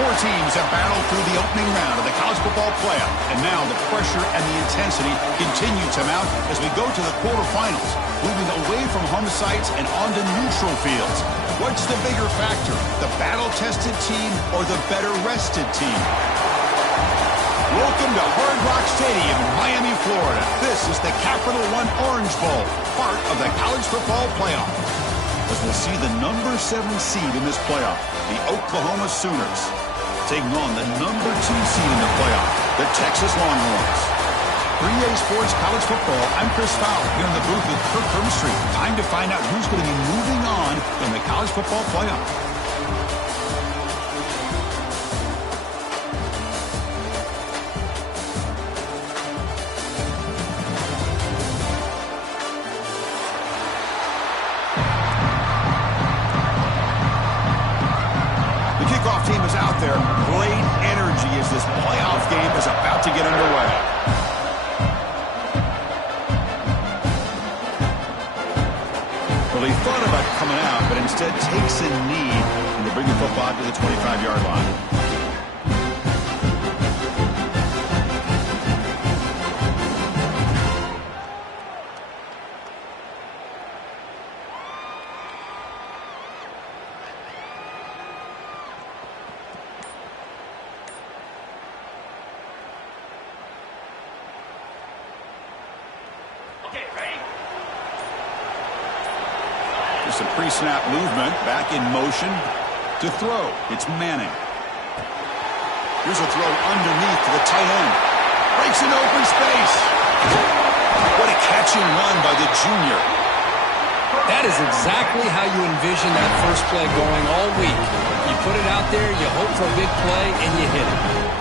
Four teams have battled through the opening round of the college football playoff, and now the pressure and the intensity continue to mount as we go to the quarterfinals, moving away from home sites and onto neutral fields. What's the bigger factor, the battle-tested team or the better-rested team? Welcome to Hard Rock Stadium in Miami, Florida. This is the Capital One Orange Bowl, part of the college football playoff. As we'll see the number 7 seed in this playoff, the Oklahoma Sooners, taking on the number 2 seed in the playoff, the Texas Longhorns. 3A Sports College Football, I'm Chris Fowler, here in the booth with Kirk Hermstreet. Time to find out who's going to be moving on in the college football playoff. Team is out there. Great energy as this playoff game is about to get underway. Well, he thought about coming out, but instead takes a knee, and they bring the football to the 25-yard line. Just a pre-snap movement, back in motion to throw. It's Manning. Here's a throw underneath to the tight end. Breaks an open space. What a catch and run by the junior. That is exactly how you envision that first play going all week. You put it out there, you hope for a big play, and you hit it.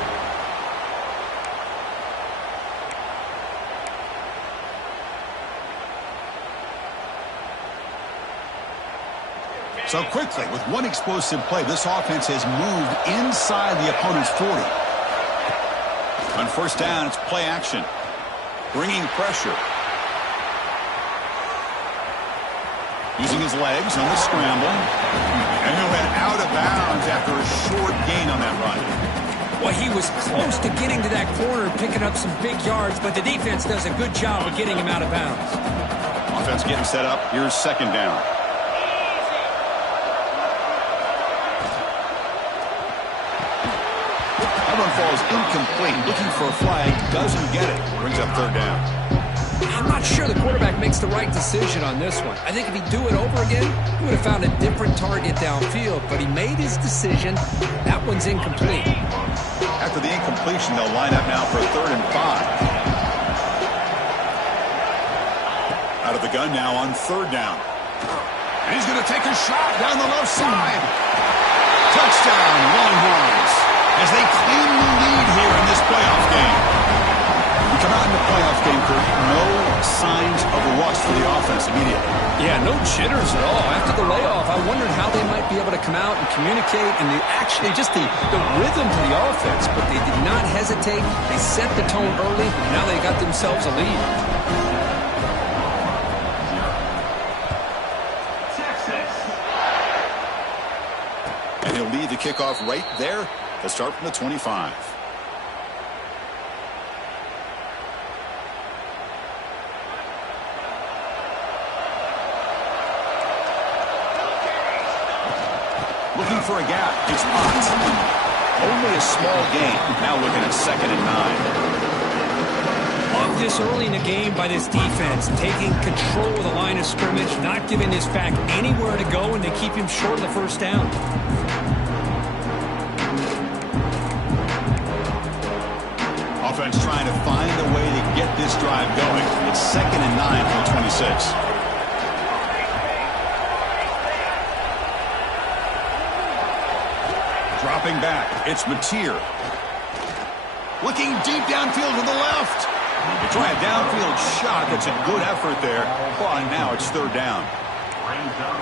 So quickly, with one explosive play, this offense has moved inside the opponent's 40. On first down, it's play action. Bringing pressure. Using his legs on the scramble. And he went out of bounds after a short gain on that run. Well, he was close to getting to that corner, picking up some big yards, but the defense does a good job of getting him out of bounds. Offense getting set up. Here's second down. Falls incomplete, looking for a flag, doesn't get it, brings up third down. I'm not sure the quarterback makes the right decision on this one. I think if he'd do it over again, he would have found a different target downfield, but he made his decision. That one's incomplete. After the incompletion, they'll line up now for a 3rd and 5. Out of the gun now on 3rd down. And he's going to take a shot down the left side. Touchdown, Longhorns, as they claim the lead here in this playoff game. We come out in the playoff game, Kirk, no signs of rust for the offense immediately. Yeah, no jitters at all. After the layoff, I wondered how they might be able to come out and communicate, and actually just the rhythm to the offense, but they did not hesitate. They set the tone early, and now they got themselves a lead. And he'll lead the kickoff right there. Let's start from the 25. Looking for a gap. It's Ott. Only a small gain. Now looking at 2nd and 9. Love this early in the game by this defense, taking control of the line of scrimmage, not giving this back anywhere to go, and they keep him short of the first down. Offense trying to find a way to get this drive going. It's 2nd and 9 from the 26. Dropping back, it's Mateer. Looking deep downfield to the left. They try a downfield shot. That's a good effort there. But now it's 3rd down.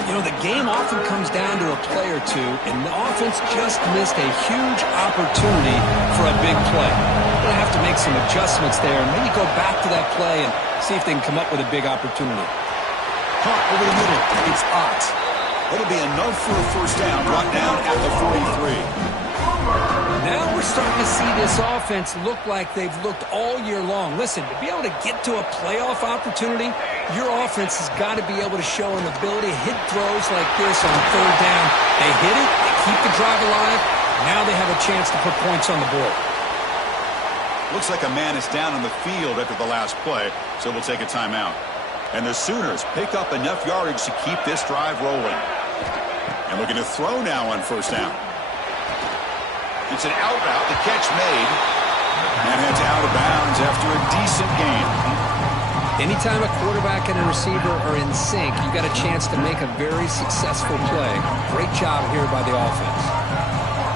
You know, the game often comes down to a play or two, and the offense just missed a huge opportunity for a big play. They're going to have to make some adjustments there and maybe go back to that play and see if they can come up with a big opportunity. Caught over the middle. It's Ott. It'll be enough for a first down. Brought down at the 43. Now we're starting to see this offense look like they've looked all year long. Listen, to be able to get to a playoff opportunity, your offense has got to be able to show an ability to hit throws like this on third down. They hit it, they keep the drive alive. Now they have a chance to put points on the board. Looks like a man is down on the field after the last play, so we'll take a timeout. And the Sooners pick up enough yardage to keep this drive rolling. And looking to throw now on first down. It's an out route, the catch made, and it's out of bounds after a decent gain. Anytime a quarterback and a receiver are in sync, you got a chance to make a very successful play. Great job here by the offense.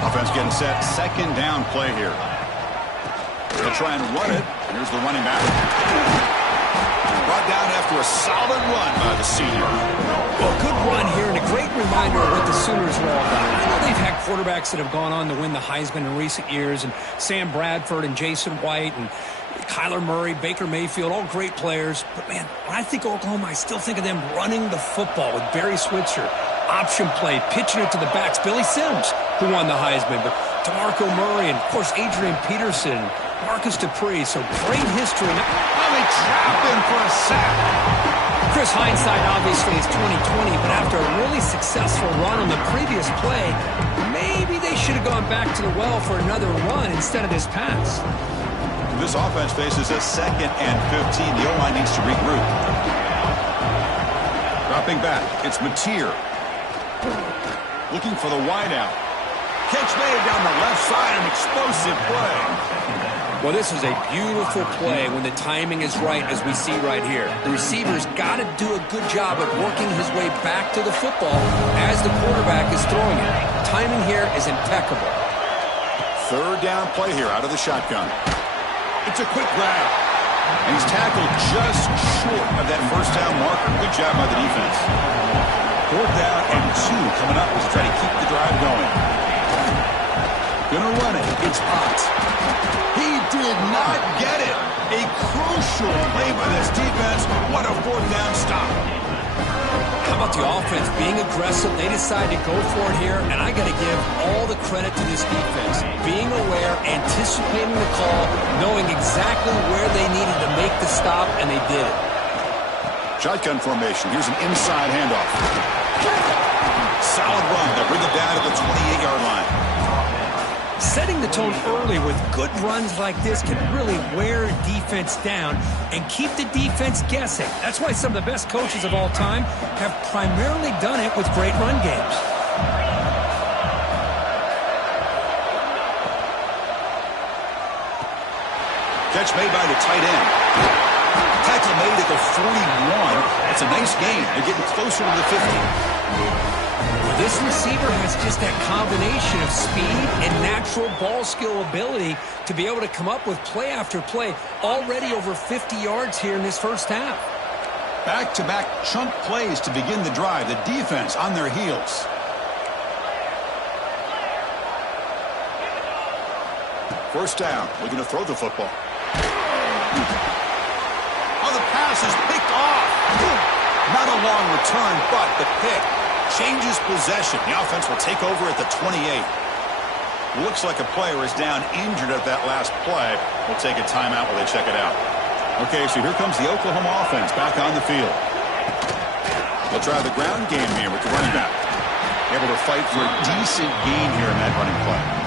Offense getting set, second down play here. They'll try and run it. Here's the running back. Brought down after a solid run by the senior. Well, good run here and a great reminder of what the Sooners are all about. I know they've had quarterbacks that have gone on to win the Heisman in recent years, and Sam Bradford and Jason White and Kyler Murray, Baker Mayfield, all great players. But, man, when I think of Oklahoma, I still think of them running the football with Barry Switzer. Option play, pitching it to the backs. Billy Sims, who won the Heisman, but DeMarco Murray and, of course, Adrian Peterson, Marcus Dupree. So great history. Oh, they trap him for a sack. Chris, hindsight obviously is 2020, but after a really successful run on the previous play, maybe they should have gone back to the well for another run instead of this pass. This offense faces a 2nd and 15. The O-line needs to regroup. Dropping back, it's Mateer. Looking for the wideout. Catch made down the left side, an explosive play. Well, this is a beautiful play when the timing is right, as we see right here. The receiver's got to do a good job of working his way back to the football as the quarterback is throwing it. Timing here is impeccable. Third down play here out of the shotgun. It's a quick grab. And he's tackled just short of that first down marker. Good job by the defense. 4th down and 2 coming up as they try to keep the drive going. Gonna run it. It's Potts. He did not get it. A crucial play by this defense. What a 4th down stop. How about the offense being aggressive? They decide to go for it here, and I got to give all the credit to this defense. Being aware, anticipating the call, knowing exactly where they needed to make the stop, and they did it. Shotgun formation. Here's an inside handoff. Solid run. They'll bring it down to the 28-yard line. Setting the tone early with good runs like this can really wear a defense down and keep the defense guessing. That's why some of the best coaches of all time have primarily done it with great run games. Catch made by the tight end. Tackle made at the 41. That's a nice gain. They're getting closer to the 50. This receiver has just that combination of speed and natural ball skill ability to be able to come up with play after play. Already over 50 yards here in this first half. Back-to-back chunk plays to begin the drive. The defense on their heels. First down. Looking to throw the football. Oh, the pass is picked off. Not a long return, but the pick changes possession. The offense will take over at the 28. Looks like a player is down injured at that last play. We'll take a timeout while they check it out. Okay, so here comes the Oklahoma offense back on the field. They'll try the ground game here with the running back. Able to fight for a decent gain here in that running play.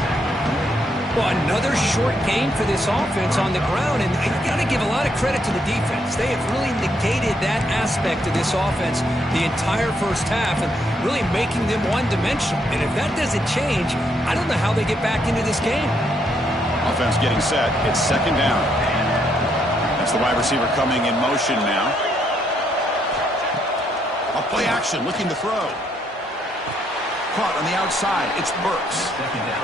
Well, another short game for this offense on the ground, and you got to give a lot of credit to the defense. They have really negated that aspect of this offense the entire first half and really making them one-dimensional. And if that doesn't change, I don't know how they get back into this game. Offense getting set. It's second down. That's the wide receiver coming in motion now. A play action, looking to throw. Caught on the outside. It's Burks. Second down.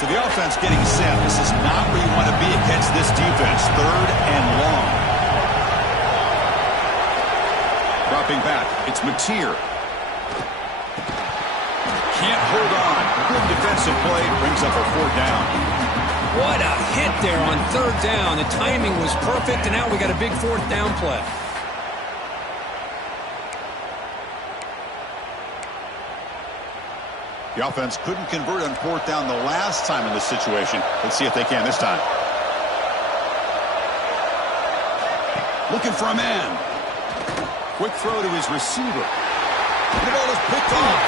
So the offense getting set. This is not where you want to be against this defense. 3rd and long. Dropping back. It's Mateer. Can't hold on. Good defensive play. Brings up a 4th down. What a hit there on 3rd down. The timing was perfect, and now we got a big 4th down play. The offense couldn't convert on fourth down the last time in this situation. Let's see if they can this time. Looking for a man. Quick throw to his receiver. The ball is picked off.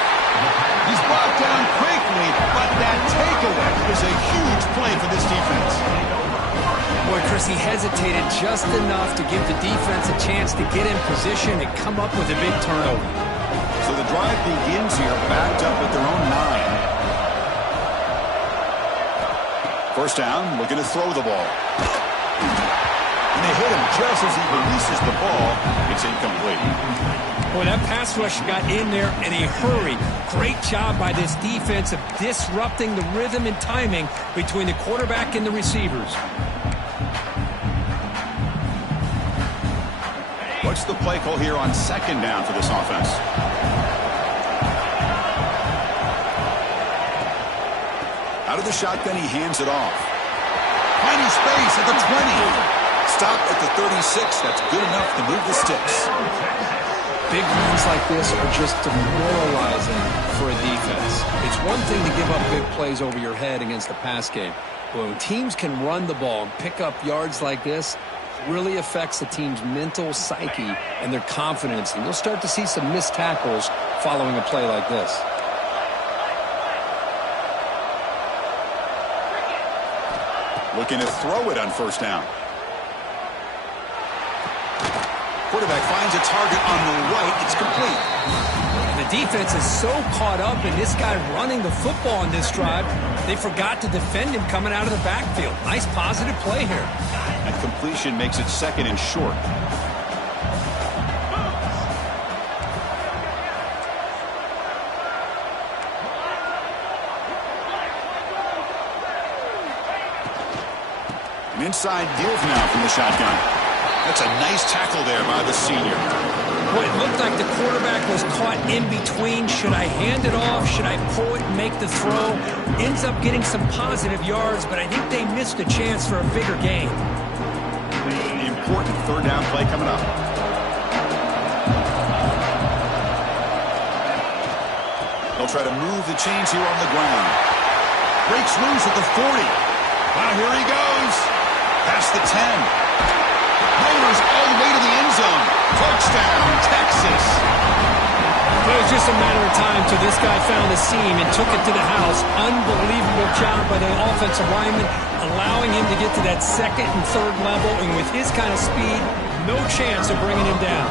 He's brought down quickly, but that takeaway is a huge play for this defense. Boy, Chris, he hesitated just enough to give the defense a chance to get in position and come up with a big turnover. So the drive begins here backed up at their own 9. First down, looking to throw the ball. And they hit him just as he releases the ball. It's incomplete. Boy, that pass rush got in there in a hurry. Great job by this defense of disrupting the rhythm and timing between the quarterback and the receivers. What's the play call here on second down for this offense? Out of the shotgun, he hands it off. Finding space at the 20. Stop at the 36. That's good enough to move the sticks. Big runs like this are just demoralizing for a defense. It's one thing to give up big plays over your head against the pass game. But when teams can run the ball and pick up yards like this, it really affects the team's mental psyche and their confidence. And you'll start to see some missed tackles following a play like this. Looking to throw it on first down. Quarterback finds a target on the right. It's complete. And the defense is so caught up in this guy running the football on this drive, they forgot to defend him coming out of the backfield. Nice positive play here. That completion makes it second and short. An inside give now from the shotgun. That's a nice tackle there by the senior. Boy, it looked like the quarterback was caught in between. Should I hand it off? Should I pull it and make the throw? Ends up getting some positive yards, but I think they missed a chance for a bigger gain. Important third down play coming up. They'll try to move the chains here on the ground. Breaks loose at the 40. Now here he goes. Past the 10. Motors all the way to the end zone. Touchdown, Texas. Well, it was just a matter of time till this guy found the seam and took it to the house. Unbelievable job by the offensive lineman, allowing him to get to that second and third level. And with his kind of speed, no chance of bringing him down.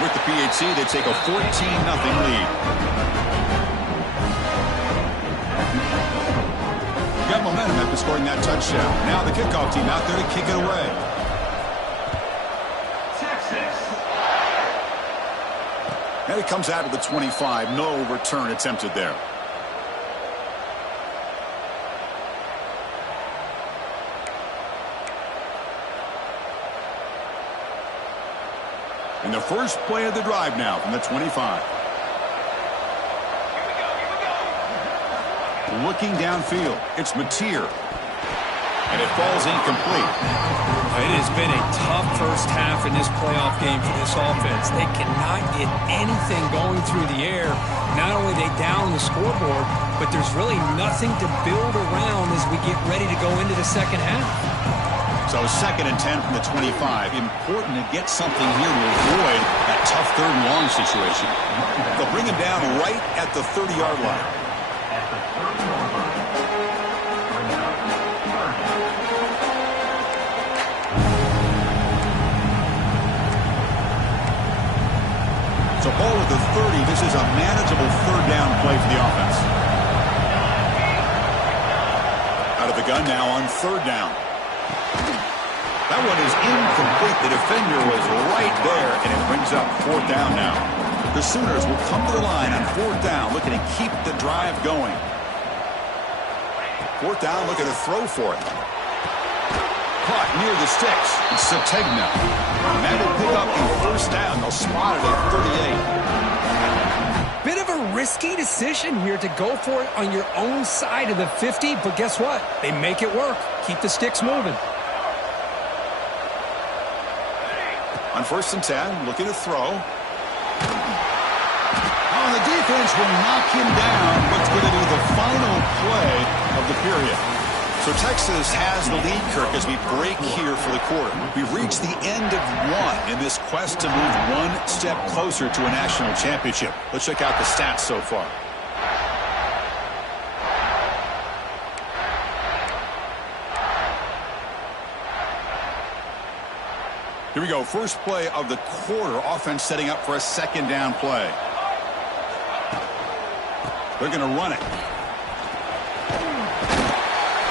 With the PHC, they take a 14-0 lead. Got momentum after scoring that touchdown. Now the kickoff team out there to kick it away. And it comes out of the 25. No return attempted there. And the first play of the drive now from the 25. Looking downfield, it's Mateer. And it falls incomplete. It has been a tough first half in this playoff game for this offense. They cannot get anything going through the air. Not only are they down the scoreboard, but there's really nothing to build around as we get ready to go into the second half. So second and 10 from the 25. Important to get something here to avoid that tough third and long situation. They'll bring him down right at the 30-yard line. So ball at the 30. This is a manageable third down play for the offense. Out of the gun now on third down. That one is incomplete. The defender was right there, and it brings up fourth down now. The Sooners will come to the line on fourth down, looking to keep the drive going. Fourth down, looking to throw for it. Caught near the sticks. It's Sategna. And that will pick up the first down. They'll spot it at 38. Bit of a risky decision here to go for it on your own side of the 50, but guess what? They make it work. Keep the sticks moving. On 1st and 10, looking to throw. Oh, the defense will knock him down. What's going to be the final play of the period. So Texas has the lead, Kirk, as we break here for the quarter. We've reached the end of one in this quest to move one step closer to a national championship. Let's check out the stats so far. Here we go. First play of the quarter. Offense setting up for a 2nd down play. They're going to run it.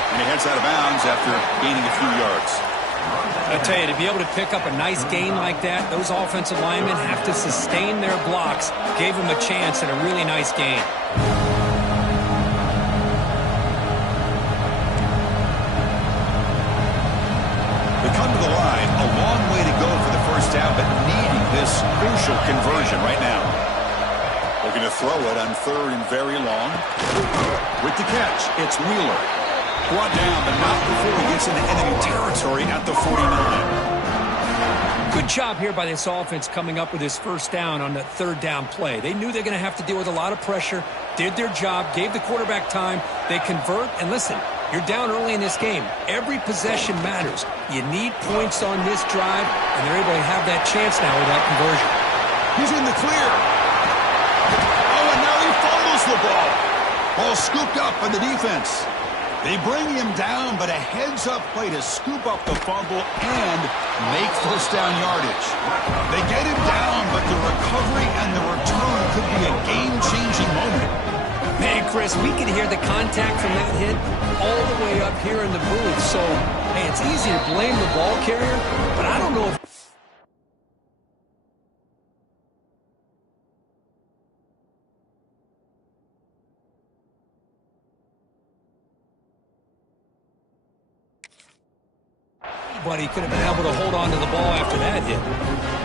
And he heads out of bounds after gaining a few yards. I tell you, to be able to pick up a nice gain like that, those offensive linemen have to sustain their blocks. Gave him a chance at a really nice gain. They come to the line. A long way to go for the 1st down, but needing this crucial conversion right now. Looking to throw it on 3rd and very long. With the catch, it's Wheeler. Brought down, but not before he gets into enemy territory at the 49. Good job here by this offense coming up with his 1st down on that 3rd down play. They knew they're going to have to deal with a lot of pressure, did their job, gave the quarterback time. They convert, and listen, you're down early in this game. Every possession matters. You need points on this drive, and they're able to have that chance now with that conversion. He's in the clear. Oh, and now he fumbles the ball. Ball scooped up by the defense. They bring him down, but a heads-up play to scoop up the fumble and make 1st down yardage. They get him down, but the recovery and the return could be a game-changing moment. Man, Chris, we can hear the contact from that hit all the way up here in the booth. So, hey, it's easy to blame the ball carrier, but I don't know if but he could have been able to hold on to the ball after that hit.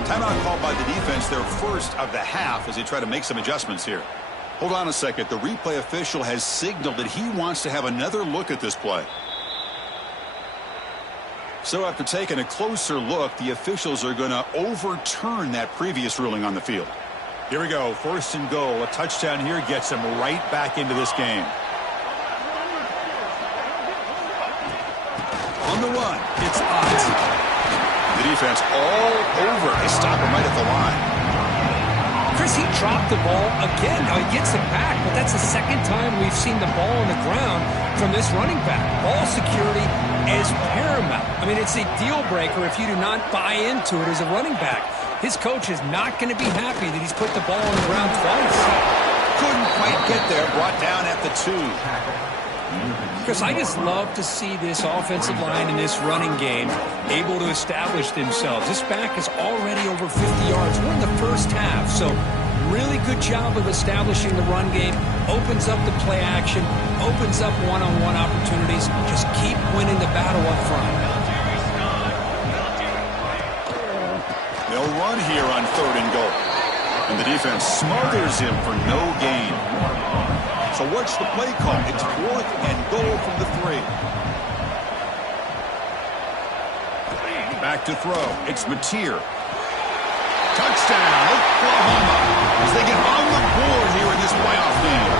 Timeout called by the defense, their 1st of the half, as they try to make some adjustments here. Hold on a second. The replay official has signaled that he wants to have another look at this play. So after taking a closer look, the officials are going to overturn that previous ruling on the field. Here we go. 1st and goal. A touchdown here gets them right back into this game. On the run, it's Ott. The defense all over. They stop him right at the line. Chris, he dropped the ball again. Now he gets it back, but that's the 2nd time we've seen the ball on the ground from this running back. Ball security is paramount. I mean, it's a deal breaker if you do not buy into it as a running back. His coach is not going to be happy that he's put the ball on the ground twice. Couldn't quite get there. Brought down at the 2. Chris, I just love to see this offensive line in this running game able to establish themselves. This back is already over 50 yards. We're in the 1st half, so really good job of establishing the run game. Opens up the play action, opens up one-on-one opportunities. Just keep winning the battle up front. They'll run here on 3rd and goal. And the defense smothers him for no gain. So what's the play call? It's 4th and goal from the 3. Back to throw. It's Mateer. Touchdown, Oklahoma, as they get on the board here in this playoff game.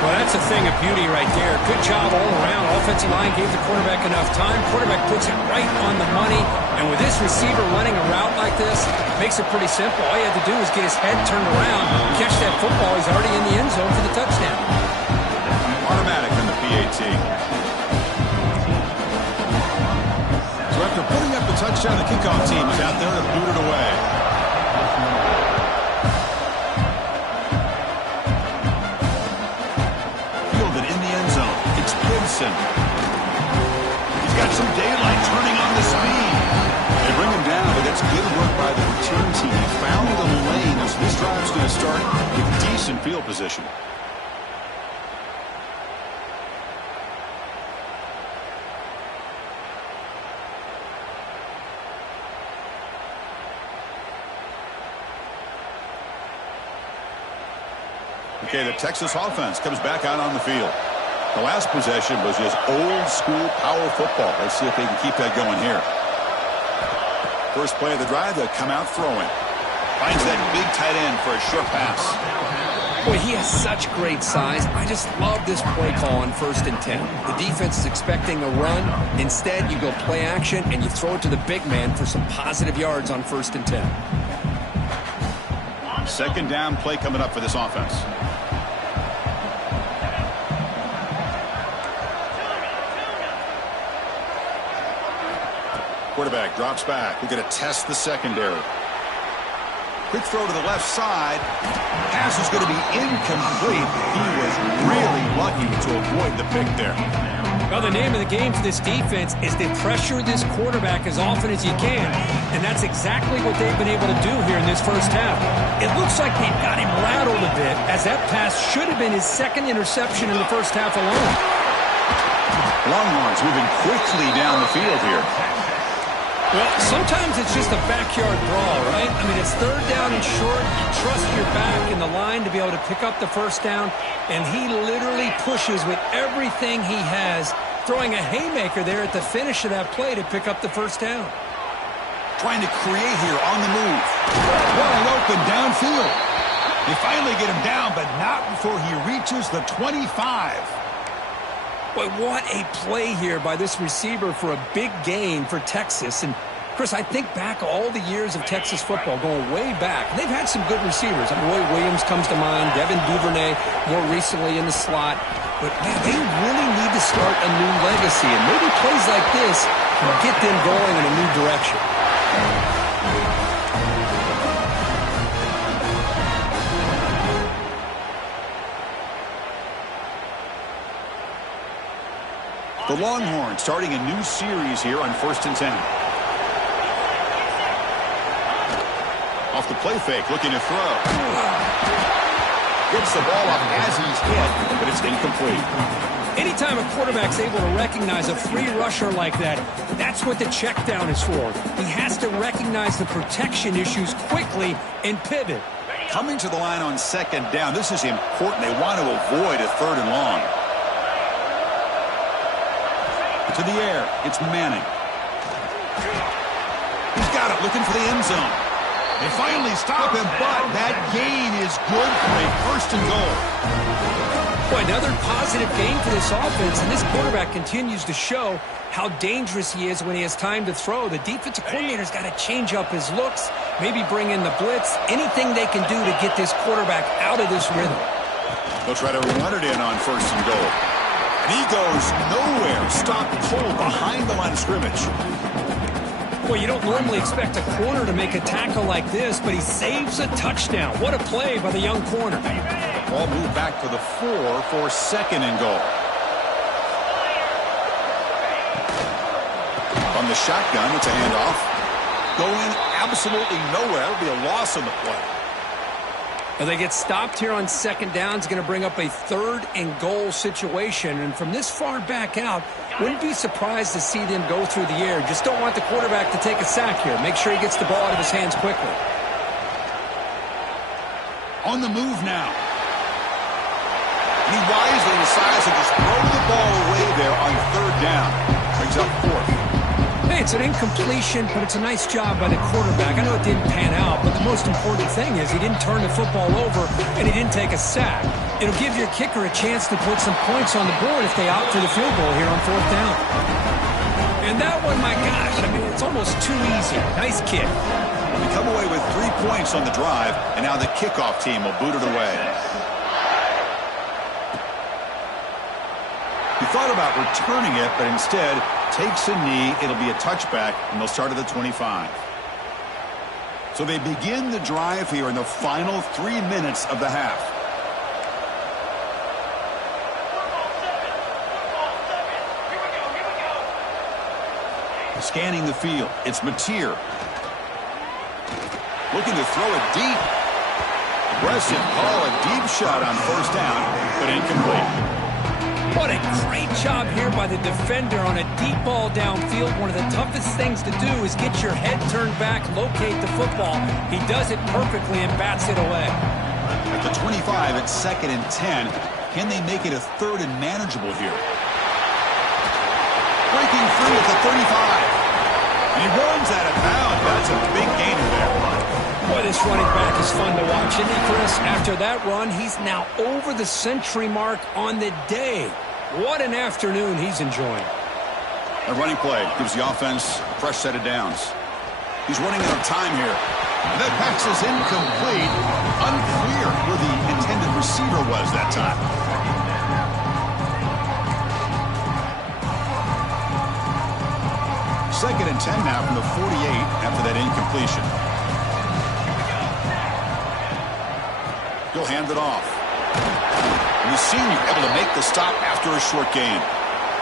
Well, that's a thing of beauty right there. Good job all around. Offensive line gave the quarterback enough time. Quarterback puts it right on the money. And with this receiver running a route like this, makes it pretty simple. All you have to do is get his head turned around, catch that football. He's already in the end zone for the touchdown. Automatic on the PAT. So after putting up the touchdown, the kickoff team is out there to boot it away. Fielded in the end zone. It's Gibson. He's got some daylight turning on the speed. They bring him down, but that's good work by the return team. He found the lane, so this drive's going to start with decent field position. Okay, the Texas offense comes back out on the field. The last possession was just old-school power football. Let's see if they can keep that going here. First play of the drive, they'll come out throwing. Finds that big tight end for a short pass. Boy, he has such great size. I just love this play call on 1st and 10. The defense is expecting a run. Instead, you go play action, and you throw it to the big man for some positive yards on 1st and 10. Second down play coming up for this offense. Quarterback drops back. We're going to test the secondary. Quick throw to the left side. Pass is going to be incomplete. He was really lucky to avoid the pick there. Well, the name of the game for this defense is to pressure this quarterback as often as you can, and that's exactly what they've been able to do here in this first half. It looks like they've got him rattled a bit, as that pass should have been his second interception in the first half alone. Longhorns moving quickly down the field here. Well, sometimes it's just a backyard brawl, right? I mean, it's 3rd down and short. You trust your back in the line to be able to pick up the first down, and he literally pushes with everything he has, throwing a haymaker there at the finish of that play to pick up the first down. Trying to create here on the move. Wide open downfield. They finally get him down, but not before he reaches the 25. Boy, what a play here by this receiver for a big gain for Texas. And, Chris, I think back all the years of Texas football, going way back. They've had some good receivers. Roy Williams comes to mind, Devin Duvernay more recently in the slot. But, man, they really need to start a new legacy. And maybe plays like this can get them going in a new direction. The Longhorns starting a new series here on 1st and 10. Off the play fake, looking to throw. Gets the ball up as he's hit, but it's incomplete. Anytime a quarterback's able to recognize a free rusher like that, that's what the check down is for. He has to recognize the protection issues quickly and pivot. Coming to the line on 2nd down, this is important. They want to avoid a 3rd and long. To the air, it's Manning. He's got it, looking for the end zone. They finally stop him, but that gain is good for a 1st and goal. Boy, another positive gain for this offense, and this quarterback continues to show how dangerous he is when he has time to throw. The defensive coordinator's got to change up his looks, maybe bring in the blitz, anything they can do to get this quarterback out of this rhythm. They'll try to run it in on 1st and goal. And he goes nowhere. Stopped cold behind the line of scrimmage. Well, you don't normally expect a corner to make a tackle like this, but he saves a touchdown. What a play by the young corner. Ball moved back to the 4 for 2nd and goal. On the shotgun, it's a handoff. Going absolutely nowhere. It'll be a loss on the play. Well, they get stopped here on 2nd down. It's going to bring up a 3rd and goal situation. And from this far back out, wouldn't be surprised to see them go through the air. Just don't want the quarterback to take a sack here. Make sure he gets the ball out of his hands quickly. On the move now. He wisely decides to just throw the ball away there on 3rd down. Brings up 4th. Hey, it's an incompletion, but it's a nice job by the quarterback. I know it didn't pan out, but the most important thing is he didn't turn the football over and he didn't take a sack. It'll give your kicker a chance to put some points on the board if they opt for the field goal here on 4th down. And that one, my gosh, I mean, it's almost too easy. Nice kick. We come away with 3 points on the drive, and now the kickoff team will boot it away. He thought about returning it, but instead takes a knee. It'll be a touchback, and they'll start at the 25. So they begin the drive here in the final 3 minutes of the half. Scanning the field, it's Mateer. Looking to throw it deep. Aggressive call, a deep shot on 1st down, but incomplete. What a great job here by the defender on a deep ball downfield. One of the toughest things to do is get your head turned back, locate the football. He does it perfectly and bats it away. At the 25, it's 2nd and 10. Can they make it a 3rd and manageable here? Breaking free at the 35. And he runs out of bounds. That's a big gainer there. Boy, this running back is fun to watch, isn't he, Chris? After that run, he's now over the century mark on the day. What an afternoon he's enjoying. A running play gives the offense a fresh set of downs. He's running out of time here. That pass is incomplete. Unclear where the intended receiver was that time. Second and 10 now from the 48 after that incompletion. He'll hand it off. And the senior able to make the stop after a short gain.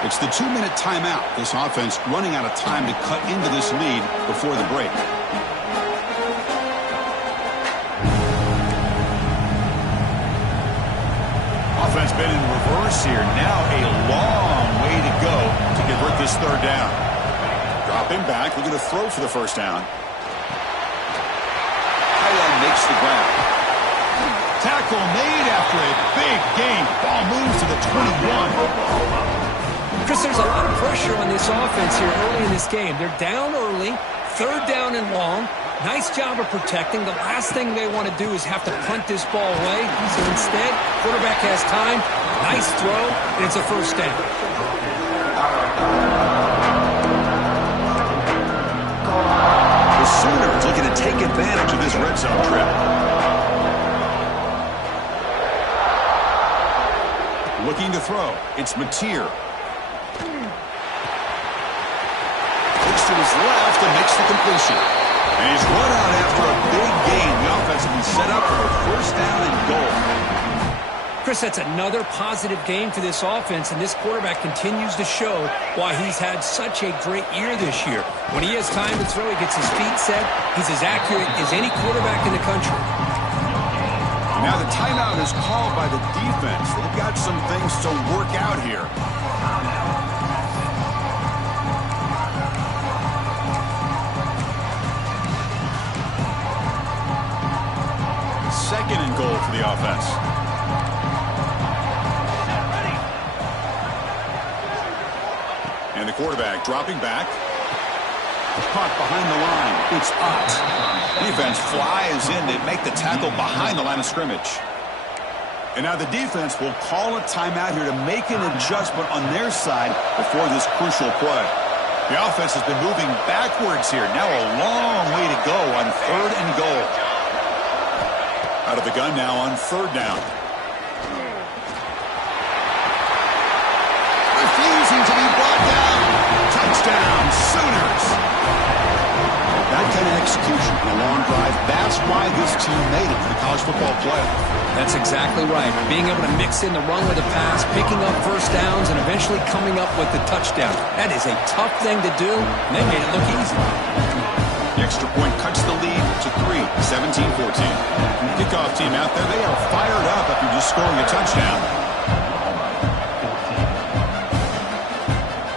It's the 2-minute timeout. This offense running out of time to cut into this lead before the break. Offense been in reverse here. Now a long way to go to convert this third down. Dropping back, looking to throw for the first down. Highland makes the grab. Tackle made after a big gain. Ball moves to the 21. Chris, there's a lot of pressure on this offense here early in this game. They're down early, third down and long. Nice job of protecting. The last thing they want to do is have to punt this ball away. So instead, quarterback has time. Nice throw, and it's a first down. The Sooners looking to take advantage of this red zone trip. Looking to throw. It's Mateer. Looks to his left and makes the completion. And he's run out after a big gain. The offense will be set up for a first down and goal. Chris, that's another positive game for this offense, and this quarterback continues to show why he's had such a great year this year. When he has time to throw, he gets his feet set. He's as accurate as any quarterback in the country. Now the timeout is called by the defense. They've got some things to work out here. Second and goal for the offense. And the quarterback dropping back. Caught behind the line. It's Ott. Defense flies in. They make the tackle behind the line of scrimmage. And now the defense will call a timeout here to make an adjustment on their side before this crucial play. The offense has been moving backwards here. Now a long way to go on third and goal. Out of the gun now on third down. Refusing to be brought down. Touchdown, Sooners. That kind of execution on a long drive, that's why this team made it to the college football playoff. That's exactly right. Being able to mix in the run with the pass, picking up first downs, and eventually coming up with the touchdown. That is a tough thing to do, and they made it look easy. The extra point cuts the lead to 3, 17-14. Kickoff team out there, they are fired up after just scoring a touchdown.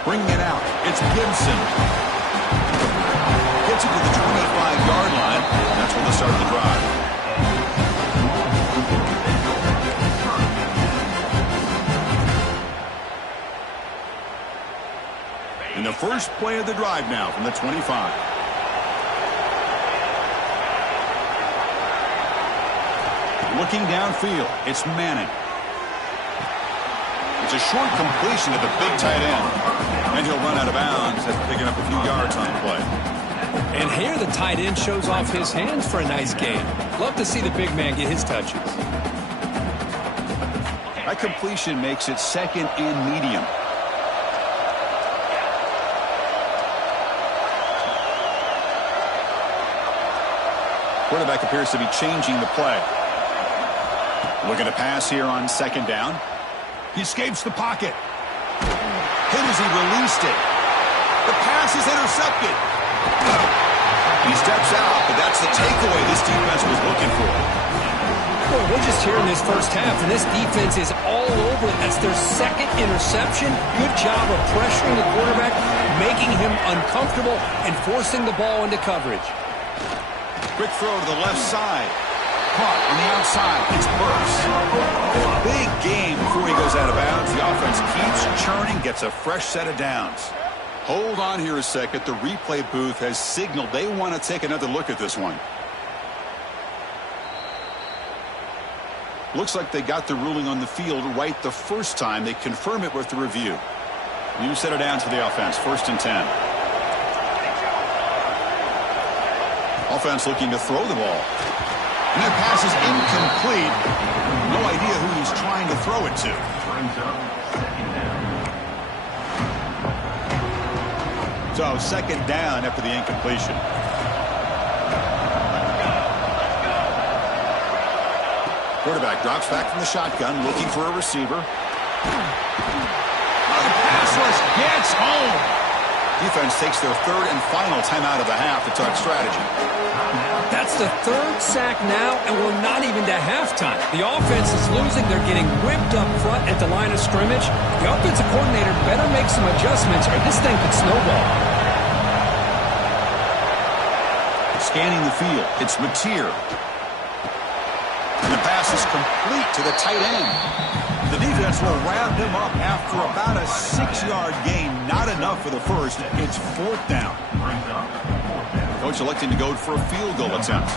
Bringing it out, it's Gibson. Gets it to the 25-yard line. That's where they start the drive. And the first play of the drive now from the 25. Looking downfield, it's Manning. It's a short completion to the big tight end. And he'll run out of bounds after picking up a few yards on the play. And here the tight end shows off his hands for a nice game. Love to see the big man get his touches. That completion makes it second and medium. Quarterback appears to be changing the play. Looking to pass here on second down. He escapes the pocket. Hit as he released it. The pass is intercepted. He steps out, but that's the takeaway this defense was looking for. Well, we're just here in this first half, and this defense is all over it. That's their second interception. Good job of pressuring the quarterback, making him uncomfortable, and forcing the ball into coverage. Quick throw to the left side. Caught on the outside. It's Burks. And a big game before he goes out of bounds. The offense keeps churning, gets a fresh set of downs. Hold on here a second. The replay booth has signaled they want to take another look at this one. Looks like they got the ruling on the field right the first time. They confirm it with the review. New set it down to the offense. 1st and 10. Offense looking to throw the ball. And that pass is incomplete. No idea who he's trying to throw it to. So 2nd down after the incompletion. Quarterback drops back from the shotgun, looking for a receiver. The pass rush gets home. Defense takes their 3rd and final timeout of the half to talk strategy. That's the 3rd sack now, and we're not even to halftime. The offense is losing. They're getting whipped up front at the line of scrimmage. The offensive coordinator better make some adjustments, or this thing could snowball. Scanning the field, it's Mateer. And the pass is complete to the tight end. The defense will round him up after about a 6-yard gain. Not enough for the first. It's 4th down. Coach electing to go for a field goal attempt.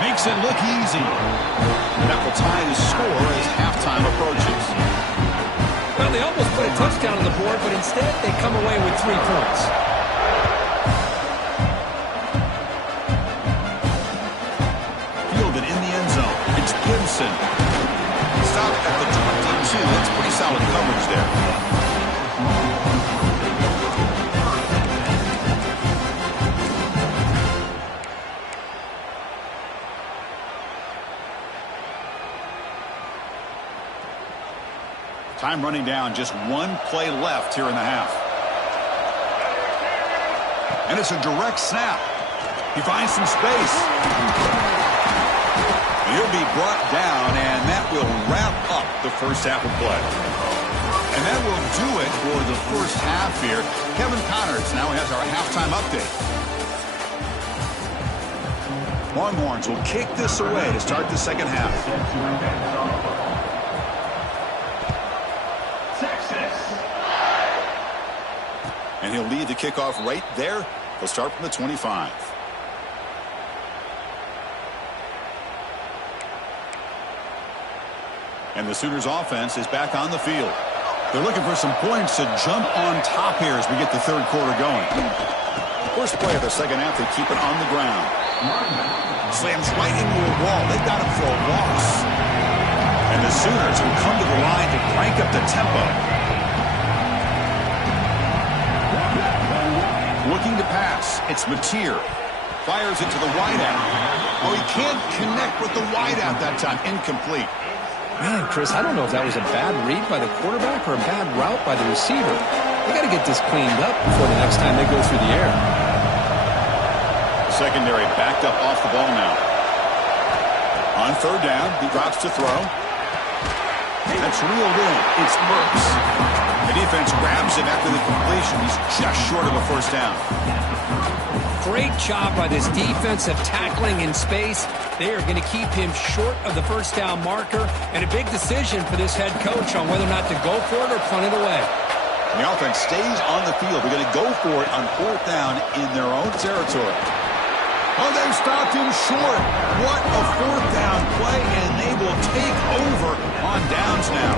Makes it look easy. That will tie the score as halftime approaches. Well, they almost put a touchdown on the board, but instead they come away with 3 points. Fielded in the end zone. It's Gibson. Stopped at the 22. That's pretty solid coverage there. Time running down, just 1 play left here in the half. And it's a direct snap. He finds some space. He'll be brought down, and that will wrap up the first half of play. And that will do it for the first half here. Kevin Connors now has our halftime update. Longhorns will kick this away to start the second half. And he'll lead the kickoff right there. They'll start from the 25. And the Sooners offense is back on the field. They're looking for some points to jump on top here as we get the 3rd quarter going. First play of the second half, they keep it on the ground. Slams right into a wall. They've got him for a loss. And the Sooners will come to the line to crank up the tempo. Looking to pass. It's Mateer. Fires it to the wideout. Oh, he can't connect with the wideout that time. Incomplete. Man, Chris, I don't know if that was a bad read by the quarterback or a bad route by the receiver. They got to get this cleaned up before the next time they go through the air. Secondary backed up off the ball now. On 3rd down, he drops to throw. That's reeled in. It's Burks. The defense grabs him after the completion. He's just short of a first down. Great job by this defensive tackling in space. They are going to keep him short of the first down marker, and a big decision for this head coach on whether or not to go for it or punt it away. And the offense stays on the field. They're going to go for it on 4th down in their own territory. Oh, they've stopped him short. What a 4th down play, and they will take over on downs now.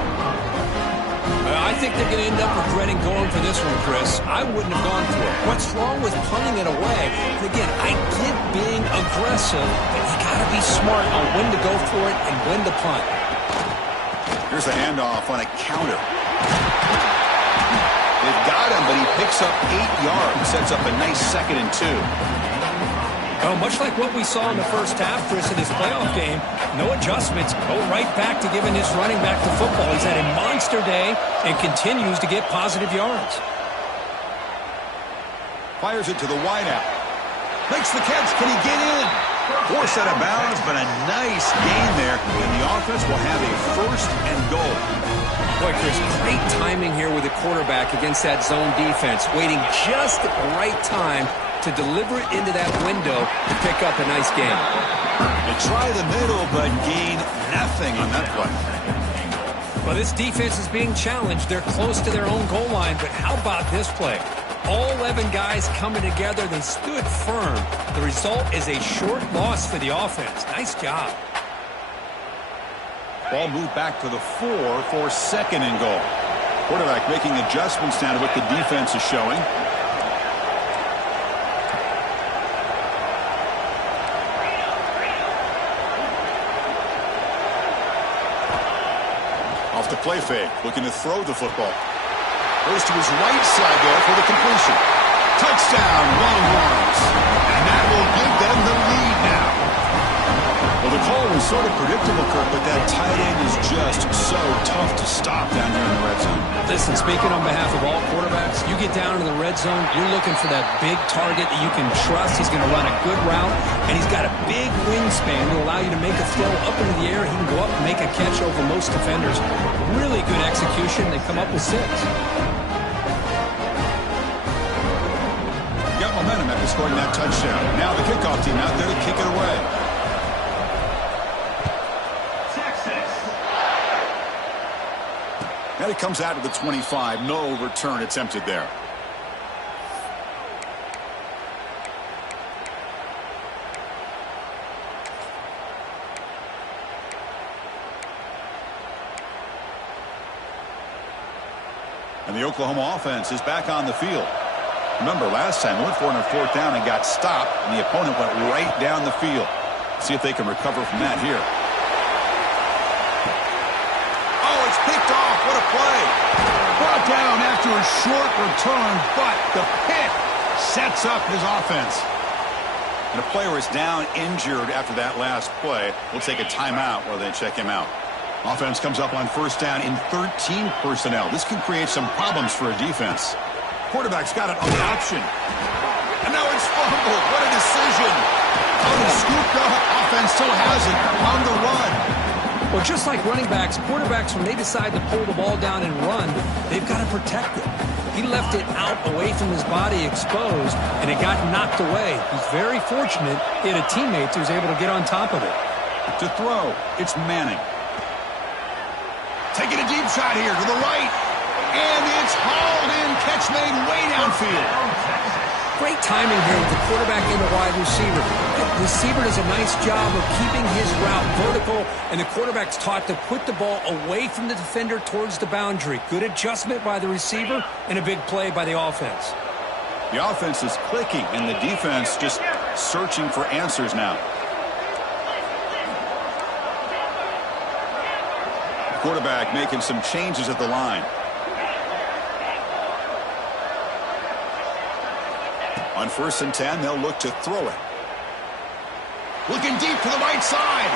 I think they're going to end up regretting going for this one, Chris. I wouldn't have gone for it. What's wrong with punting it away? And again, I get being aggressive, but you got to be smart on when to go for it and when to punt. Here's the handoff on a counter. They've got him, but he picks up 8 yards, sets up a nice 2nd and 2. Well, much like what we saw in the first half, Chris, in this playoff game, no adjustments, go right back to giving his running back to football. He's had a monster day and continues to get positive yards. Fires it to the wideout. Makes the catch. Can he get in? Forced out of bounds, but a nice gain there. there, and the offense will have a first and goal. Boy, Chris, great timing here with the quarterback against that zone defense, waiting just at the right time to deliver it into that window to pick up a nice gain. They try the middle, but gain nothing on that play. Well, this defense is being challenged. They're close to their own goal line, but how about this play? All 11 guys coming together. They stood firm. The result is a short loss for the offense. Nice job. Ball moved back to the 4 for second and goal. Quarterback making adjustments now to what the defense is showing. Off the play fake, looking to throw the football. Goes to his right side there for the completion. Touchdown, Longhorns. And that will give them the lead now. Well, the call was sort of predictable, Kirk, but that tight end is just so tough to stop down here in the red zone. Listen, speaking on behalf of all quarterbacks, you get down in the red zone, you're looking for that big target that you can trust. He's going to run a good route, and he's got a big wingspan to allow you to make a throw up into the air. He can go up and make a catch over most defenders. Really good execution. They come up with 6. Got momentum after scoring that touchdown. Now the kickoff team out there to kick it away. And it comes out to the 25. No return attempted there. And the Oklahoma offense is back on the field. Remember, last time, went for it on 4th down and got stopped, and the opponent went right down the field. See if they can recover from that here. Oh, it's picked off. What a play. Brought down after a short return, but the pick sets up his offense. And a player is down injured after that last play. We'll take a timeout while they check him out. Offense comes up on 1st down in 13 personnel. This can create some problems for a defense. Quarterback's got it on the option. And now it's fumbled. What a decision. Oh, it's scooped up. Offense still has it on the run. Well, just like running backs, quarterbacks, when they decide to pull the ball down and run, they've got to protect it. He left it out away from his body exposed, and it got knocked away. He's very fortunate he had a teammate who was able to get on top of it. To throw, it's Manning. Taking a deep shot here to the right. And it's hauled in. Catch made way downfield. Great timing here with the quarterback and the wide receiver. The receiver does a nice job of keeping his route vertical, and the quarterback's taught to put the ball away from the defender towards the boundary. Good adjustment by the receiver and a big play by the offense. The offense is clicking, and the defense just searching for answers now. The quarterback making some changes at the line. On 1st and 10, they'll look to throw it. Looking deep to the right side.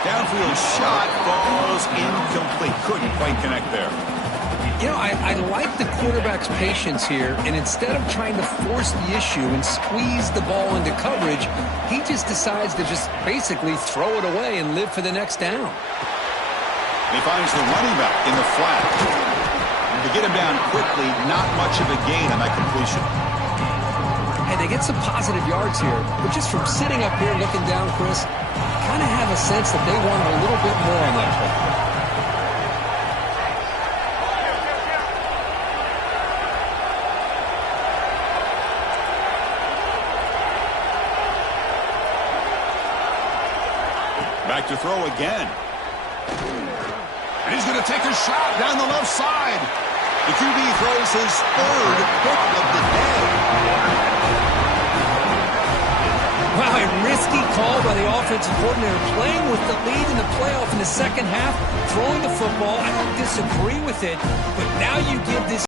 Downfield shot falls incomplete. Couldn't quite connect there. You know, I like the quarterback's patience here, and instead of trying to force the issue and squeeze the ball into coverage, he just decides to just basically throw it away and live for the next down. He finds the running back in the flat. To get him down quickly, not much of a gain on that completion. Hey, they get some positive yards here, but just from sitting up here looking down, Chris, I kind of have a sense that they wanted a little bit more on that play. Back to throw again. And he's going to take a shot down the left side. The QB throws his 3rd pick of the day. Wow, a risky call by the offensive coordinator, playing with the lead in the playoff in the second half, throwing the football. I don't disagree with it, but now you give this